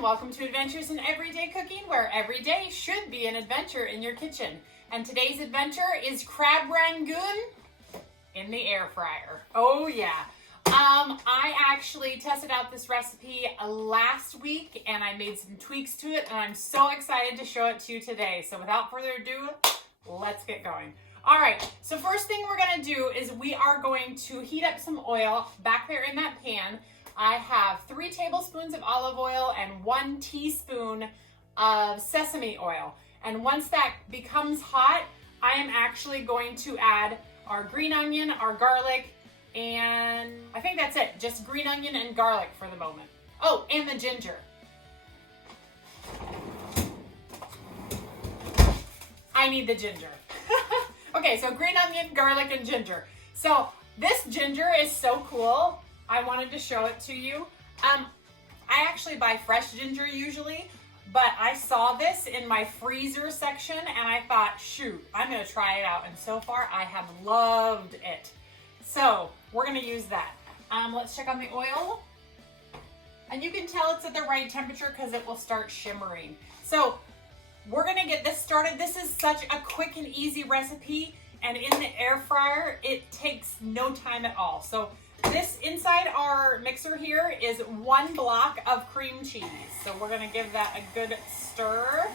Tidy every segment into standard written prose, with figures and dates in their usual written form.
and welcome to Adventures in Everyday Cooking, where every day should be an adventure in your kitchen. And today's adventure is Crab Rangoon in the air fryer. Oh yeah. I actually tested out this recipe last week and I made some tweaks to it and I'm so excited to show it to you today. So without further ado, let's get going. All right, so first thing we're gonna do is we are going to heat up some oil back there in that pan. I have 3 tablespoons of olive oil and 1 teaspoon of sesame oil. And once that becomes hot, I am actually going to add our green onion, our garlic, and I think that's it. Just green onion and garlic for the moment. Oh, and the ginger. I need the ginger. Okay, so green onion, garlic, and ginger. So this ginger is so cool. I wanted to show it to you. I actually buy fresh ginger usually, but I saw this in my freezer section and I thought, shoot, I'm gonna try it out. And so far I have loved it. So we're gonna use that. Let's check on the oil. And you can tell it's at the right temperature because it will start shimmering. So we're gonna get this started. This is such a quick and easy recipe, and in the air fryer, it takes no time at all. So this inside our mixer here is 1 block of cream cheese. So we're gonna give that a good stir.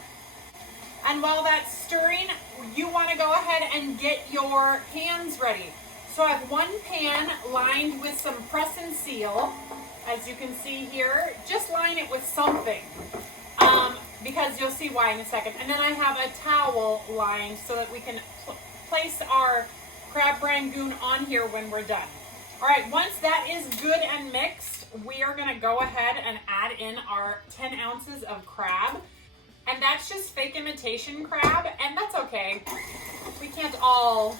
And while that's stirring, you wanna go ahead and get your pans ready. So I have 1 pan lined with some press and seal. As you can see here, just line it with something. Because you'll see why in a second. And then I have a towel lined so that we can place our Crab Rangoon on here when we're done. All right, once that is good and mixed, we are gonna go ahead and add in our 10 ounces of crab. And that's just fake imitation crab, and that's okay. We can't all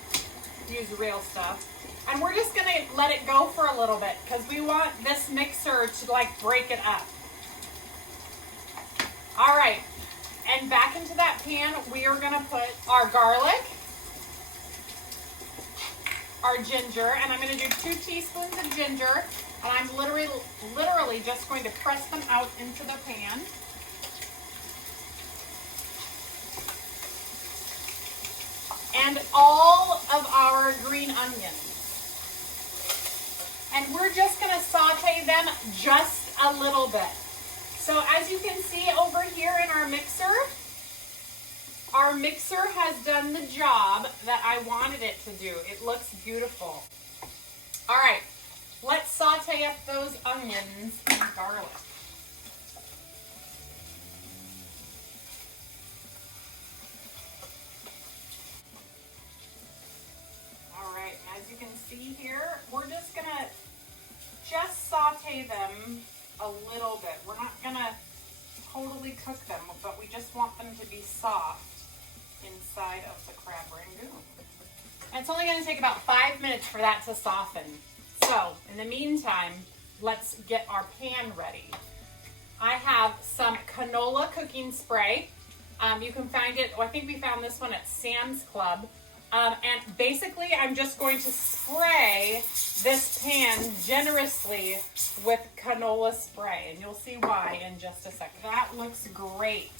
use real stuff. And we're just gonna let it go for a little bit because we want this mixer to like break it up. All right, and back into that pan, we are gonna put our garlic, our ginger, and I'm gonna do 2 teaspoons of ginger, and I'm literally just going to press them out into the pan. And all of our green onions. And we're just gonna saute them just a little bit. So as you can see over here in our mixer has done the job that I wanted it to do. It looks beautiful. All right, let's saute up those onions and garlic. All right, as you can see here, we're just gonna saute them a little bit. We're not gonna totally cook them, but we just want them to be soft inside of the Crab Rangoon. And it's only gonna take about 5 minutes for that to soften. So in the meantime, let's get our pan ready. I have some canola cooking spray. You can find it, I think we found this one at Sam's Club. And basically, I'm just going to spray this pan generously with canola spray, and you'll see why in just a second. That looks great.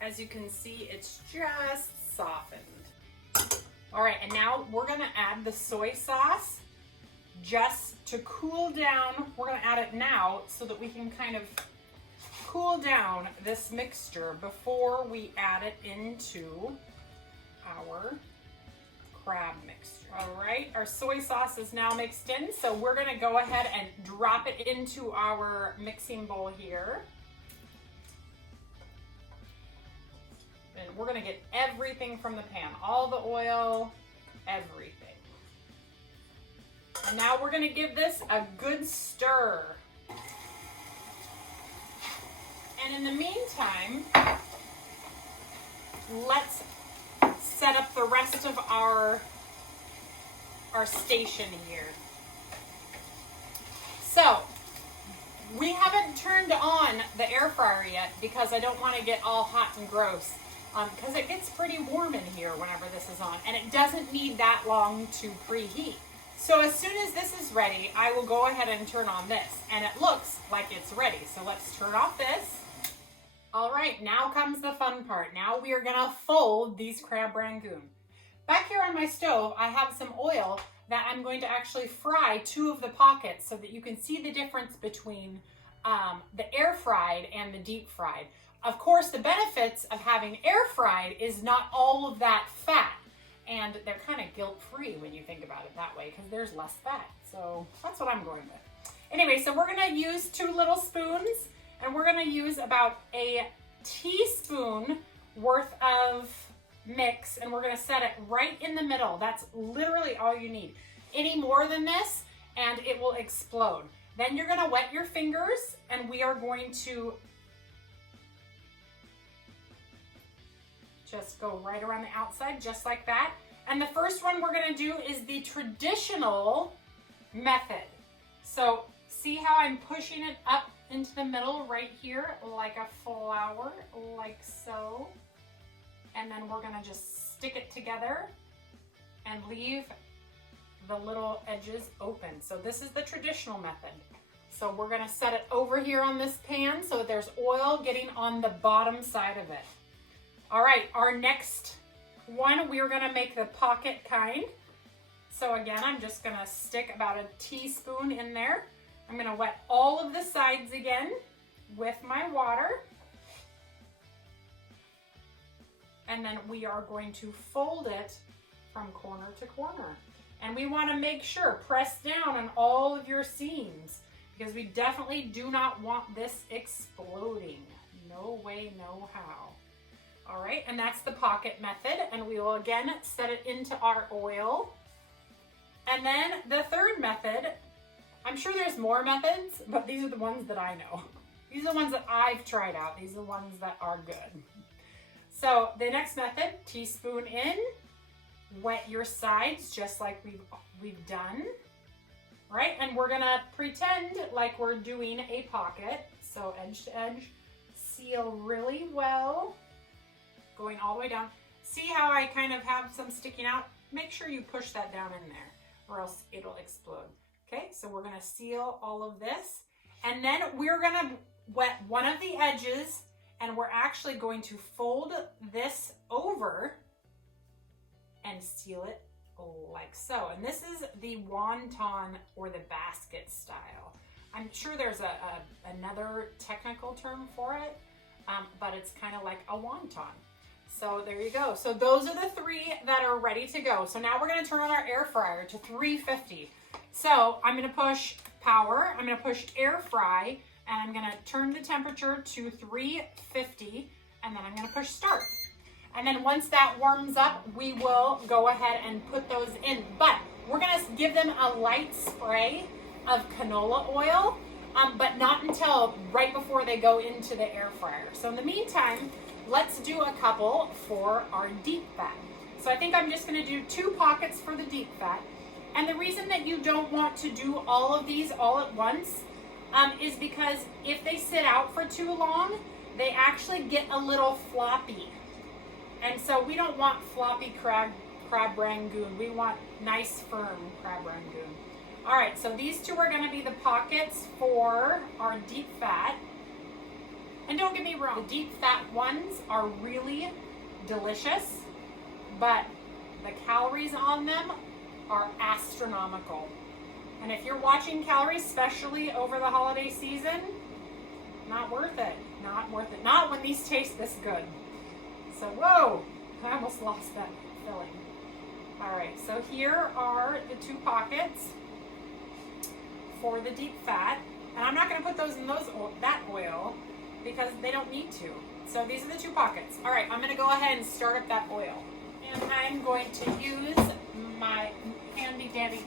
As you can see, it's just softened. All right, and now we're gonna add the soy sauce just to cool down. We're gonna add it now so that we can kind of cool down this mixture before we add it into our crab mixture. All right, our soy sauce is now mixed in, so we're gonna go ahead and drop it into our mixing bowl here. And we're gonna get everything from the pan, all the oil, everything. And now we're gonna give this a good stir. And in the meantime, let's set up the rest of our station here. So we haven't turned on the air fryer yet because I don't want to get all hot and gross because it gets pretty warm in here whenever this is on, and it doesn't need that long to preheat. So as soon as this is ready, I will go ahead and turn on this. And it looks like it's ready. So let's turn off this. All right, now comes the fun part. Now we are gonna fold these Crab Rangoon. Back here on my stove, I have some oil that I'm going to actually fry 2 of the pockets so that you can see the difference between the air fried and the deep fried. Of course, the benefits of having air fried is not all of that fat. And they're kind of guilt-free when you think about it that way because there's less fat. So that's what I'm going with. Anyway, so we're gonna use 2 little spoons and we're gonna use about a teaspoon worth of mix and we're gonna set it right in the middle. That's literally all you need. Any more than this and it will explode. Then you're gonna wet your fingers and we are going to just go right around the outside, just like that. And the first one we're gonna do is the traditional method. So see how I'm pushing it up into the middle right here, like a flower, like so. And then we're gonna just stick it together and leave the little edges open. So this is the traditional method. So we're gonna set it over here on this pan so that there's oil getting on the bottom side of it. All right, our next one, we're gonna make the pocket kind. So again, I'm just gonna stick about a teaspoon in there. I'm gonna wet all of the sides again with my water. And then we are going to fold it from corner to corner. And we wanna make sure, press down on all of your seams because we definitely do not want this exploding. No way, no how. All right, and that's the pocket method. And we will again set it into our oil. And then the third method, I'm sure there's more methods, but these are the ones that I know. These are the ones that I've tried out. These are the ones that are good. So the next method, teaspoon in, wet your sides just like we've done, right? And we're gonna pretend like we're doing a pocket. So edge to edge, seal really well. Going all the way down. See how I kind of have some sticking out? Make sure you push that down in there or else it'll explode. Okay, so we're gonna seal all of this and then we're gonna wet one of the edges and we're actually going to fold this over and seal it like so. And this is the wonton or the basket style. I'm sure there's another technical term for it, but it's kind of like a wonton. So there you go. So those are the 3 that are ready to go. So now we're gonna turn on our air fryer to 350. So I'm gonna push power, I'm gonna push air fry, and I'm gonna turn the temperature to 350, and then I'm gonna push start. And then once that warms up, we will go ahead and put those in. But we're gonna give them a light spray of canola oil, but not until right before they go into the air fryer. So in the meantime, let's do a couple for our deep fat. So I think I'm just gonna do 2 pockets for the deep fat. And the reason that you don't want to do all of these all at once is because if they sit out for too long, they actually get a little floppy. And so we don't want floppy crab rangoon. We want nice, firm crab rangoon. All right, so these 2 are gonna be the pockets for our deep fat. And don't get me wrong, the deep fat ones are really delicious, but the calories on them are astronomical. And if you're watching calories, especially over the holiday season, not worth it. Not worth it. Not when these taste this good. So, whoa, I almost lost that filling. All right, so here are the 2 pockets for the deep fat. And I'm not gonna put those in that oil because they don't need to. So these are the 2 pockets. All right, I'm gonna go ahead and start up that oil. And I'm going to use my handy dandy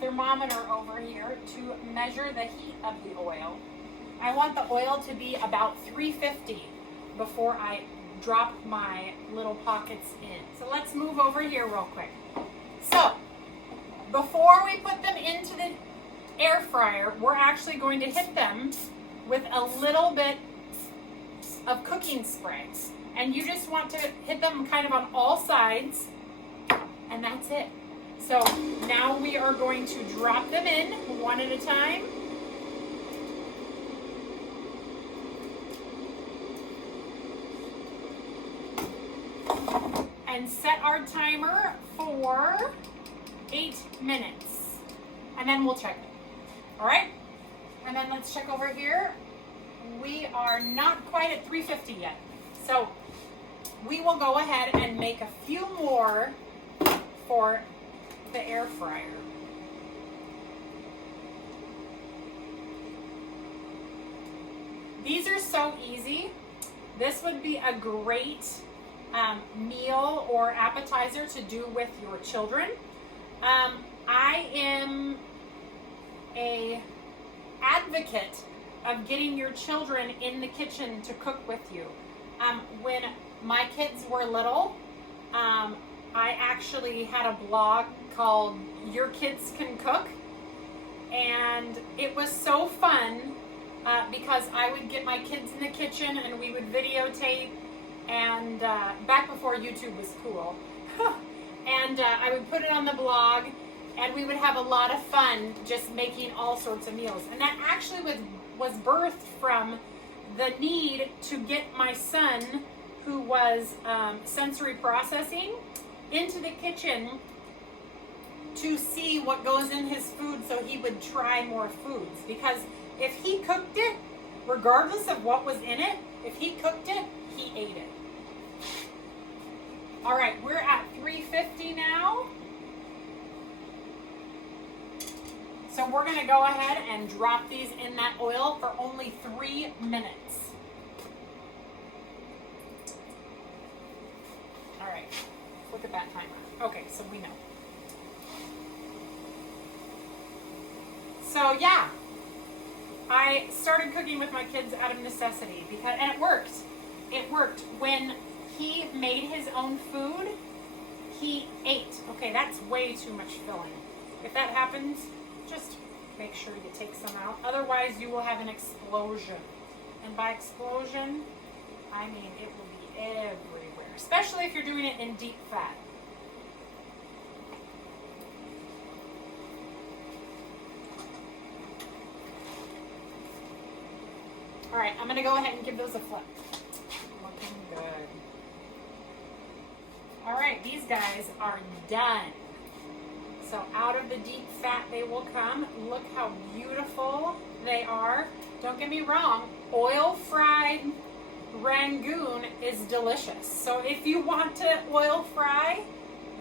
thermometer over here to measure the heat of the oil. I want the oil to be about 350 before I drop my little pockets in. So let's move over here real quick. So before we put them into the air fryer, we're actually going to hit them with a little bit of cooking spray. And you just want to hit them kind of on all sides, and that's it. So now we are going to drop them in one at a time. And set our timer for 8 minutes. And then we'll check it. All right? And then let's check over here. We are not quite at 350 yet. So we will go ahead and make a few more for the air fryer. These are so easy. This would be a great meal or appetizer to do with your children. I am a advocate of getting your children in the kitchen to cook with you. When my kids were little, I actually had a blog called Your Kids Can Cook, and it was so fun because I would get my kids in the kitchen and we would videotape, and back before YouTube was cool. And I would put it on the blog, and we would have a lot of fun just making all sorts of meals. And that actually was birthed from the need to get my son, who was sensory processing, into the kitchen to see what goes in his food so he would try more foods. Because if he cooked it, regardless of what was in it, if he cooked it, he ate it. All right, we're at 350 now. So we're gonna go ahead and drop these in that oil for only 3 minutes. All right, look at that timer. Okay, so we know. So yeah, I started cooking with my kids out of necessity and it worked. It worked. When he made his own food, he ate. Okay, that's way too much filling. If that happens, just make sure you take some out. Otherwise, you will have an explosion. And by explosion, I mean it will be everywhere, especially if you're doing it in deep fat. All right, I'm gonna go ahead and give those a flip. Looking good. All right, these guys are done. So out of the deep fat they will come. Look how beautiful they are. Don't get me wrong, oil fried Rangoon is delicious. So if you want to oil fry,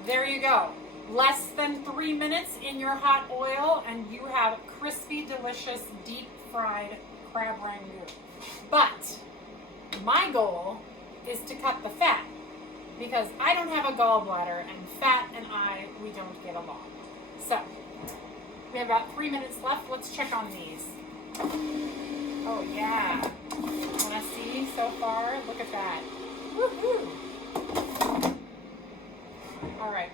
there you go. Less than 3 minutes in your hot oil and you have crispy, delicious, deep fried Crab Rangoon. But my goal is to cut the fat because I don't have a gallbladder and fat and we don't get along. So we have about 3 minutes left. Let's check on these. Oh yeah. Wanna see so far? Look at that. Woohoo! All right.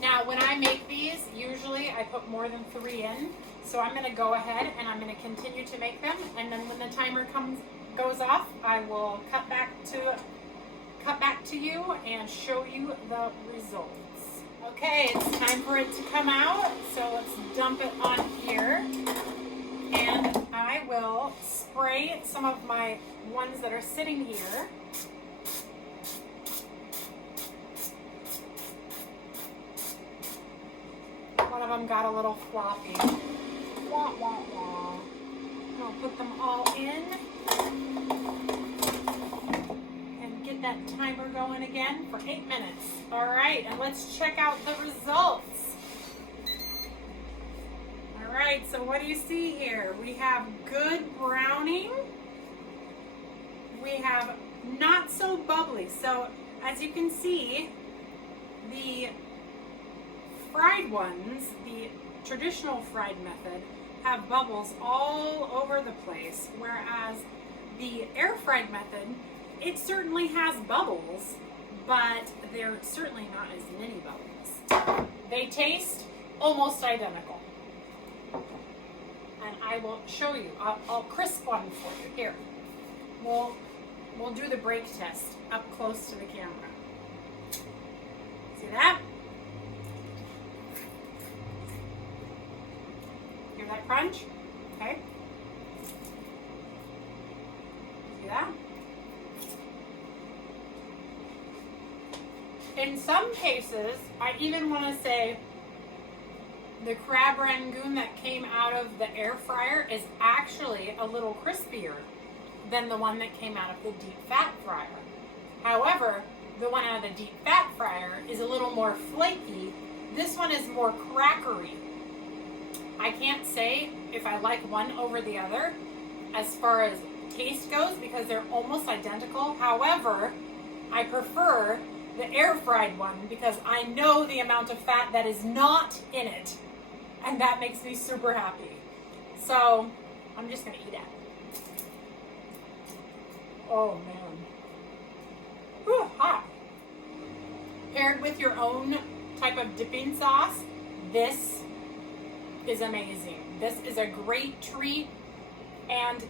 Now when I make these, usually I put more than 3 in. So I'm gonna go ahead and I'm gonna continue to make them, and then when the timer goes off, I will cut back to you and show you the results. Okay, it's time for it to come out. So let's dump it on here, and I will spray some of my ones that are sitting here. One of them got a little floppy. Wah, wah, wah. I'll put them all in and get that timer going again for 8 minutes. All right, and let's check out the results. All right, so what do you see here? We have good browning. We have not so bubbly. So as you can see, the fried ones, the traditional fried method, have bubbles all over the place, whereas the air fried method, it certainly has bubbles, but they're certainly not as many bubbles. They taste almost identical. And I will show you. I'll crisp one for you. Here. We'll do the break test up close to the camera. See that? crunch. Okay. See that? In some cases, I even want to say the Crab Rangoon that came out of the air fryer is actually a little crispier than the one that came out of the deep fat fryer. However, the one out of the deep fat fryer is a little more flaky. This one is more crackery. I can't say if I like one over the other as far as taste goes because they're almost identical. However, I prefer the air fried one because I know the amount of fat that is not in it, and that makes me super happy. So I'm just gonna eat it. Oh man. Whew, hot. Paired with your own type of dipping sauce, this is amazing. This is a great treat, and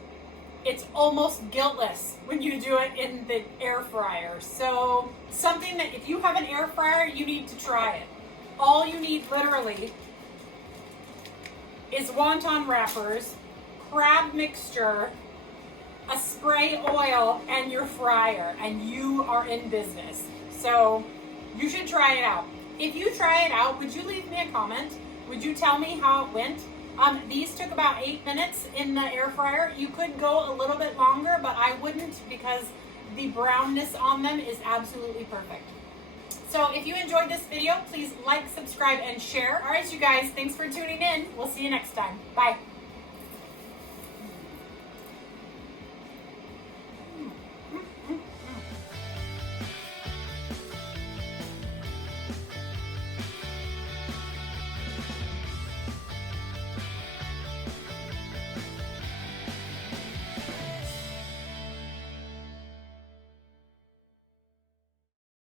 it's almost guiltless when you do it in the air fryer. So something that if you have an air fryer, you need to try it. All you need literally is wonton wrappers, crab mixture, a spray oil, and your fryer, and you are in business. So you should try it out. If you try it out, would you leave me a comment? Would you tell me how it went? These took about 8 minutes in the air fryer. You could go a little bit longer, but I wouldn't because the brownness on them is absolutely perfect. So if you enjoyed this video, please like, subscribe, and share. All right, you guys, thanks for tuning in. We'll see you next time. Bye.